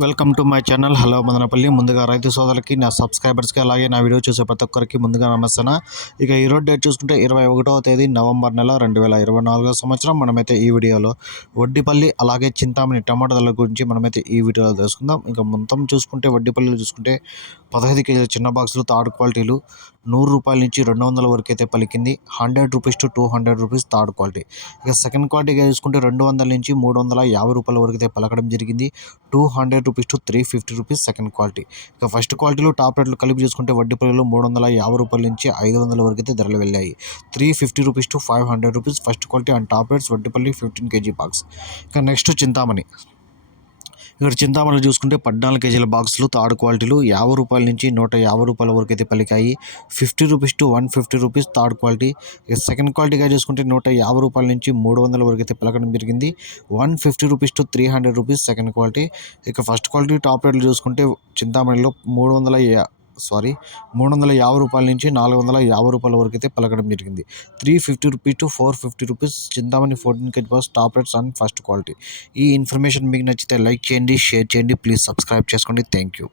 Welcome to my channel. Hello Madanapalle. ముందుగా రైతు సోదరులకి నా సబ్స్క్రైబర్స్కి అలాగే నా వీడియో చూసే ప్రతి ఒక్కరికి ముందుగా నమస్తాను ఇక ఈరోజు డేట్ చూసుకుంటే ఇరవై ఒకటవ తేదీ నవంబర్ నెల రెండు వేల ఇరవై నాలుగో సంవత్సరం. మనమైతే ఈ వీడియోలో వడ్డిపల్లి అలాగే చింతామణి టమాటా ధరల గురించి మనమైతే ఈ వీడియోలో తెలుసుకుందాం. ఇంకా మొత్తం చూసుకుంటే వడ్డీపల్లిలో చూసుకుంటే పదహైదు కేజీల చిన్న బాక్సులు థర్డ్ క్వాలిటీలు నూరు రూపాయల నుంచి రెండు వందల వరకు అయితే పలికింది. Hundred rupees to two hundred rupees third quality. ఇక సెకండ్ క్వాలిటీగా చూసుకుంటే రెండు వందల నుంచి మూడు వందల యాభై రూపాయల వరకు అయితే పలకడం జరిగింది. Two hundred rupees to three fifty rupees second quality. ఇక ఫస్ట్ క్వాలిటీలో టాప్ రేట్లు కలిపి చూసుకుంటే వడ్డీపల్లిలో మూడు వందల యాభై రూపాయల నుంచి ఐదు వందల వరకు అయితే ధరలు వెళ్ళాయి. Three fifty rupees to five hundred rupees first quality and top rates Vaddipalli fifteen KG box. ఇక నెక్స్ట్ చింతామణి. ఇక్కడ చింతామణి చూసుకుంటే పద్నాలుగు కేజీల బాక్సులు థర్డ్ క్వాలిటీలు యాభై రూపాయల నుంచి నూట యాభై రూపాయల వరకు అయితే పలికాయి. Fifty rupees to one fifty rupees third quality. ఇక సెకండ్ క్వాలిటీగా చూసుకుంటే నూట యాభై రూపాయల నుంచి మూడు వందల వరకు అయితే పలకడం జరిగింది. One fifty rupees to three hundred rupees second quality. ఇక ఫస్ట్ క్వాలిటీ టాప్ రేట్లు చూసుకుంటే చింతామణిలో మూడు వందల సారీ మూడు వందల యాభై రూపాయల నుంచి నాలుగు వందల యాభై రూపాయల వరకు అయితే పలకడం జరిగింది. Three fifty rupees to four fifty rupees Chintamani fourteen కెట్ box top rates and first quality. ఈ ఇన్ఫర్మేషన్ మీకు నచ్చితే లైక్ చేయండి షేర్ చేయండి ప్లీజ్ సబ్స్క్రైబ్ చేసుకోండి. Thank you.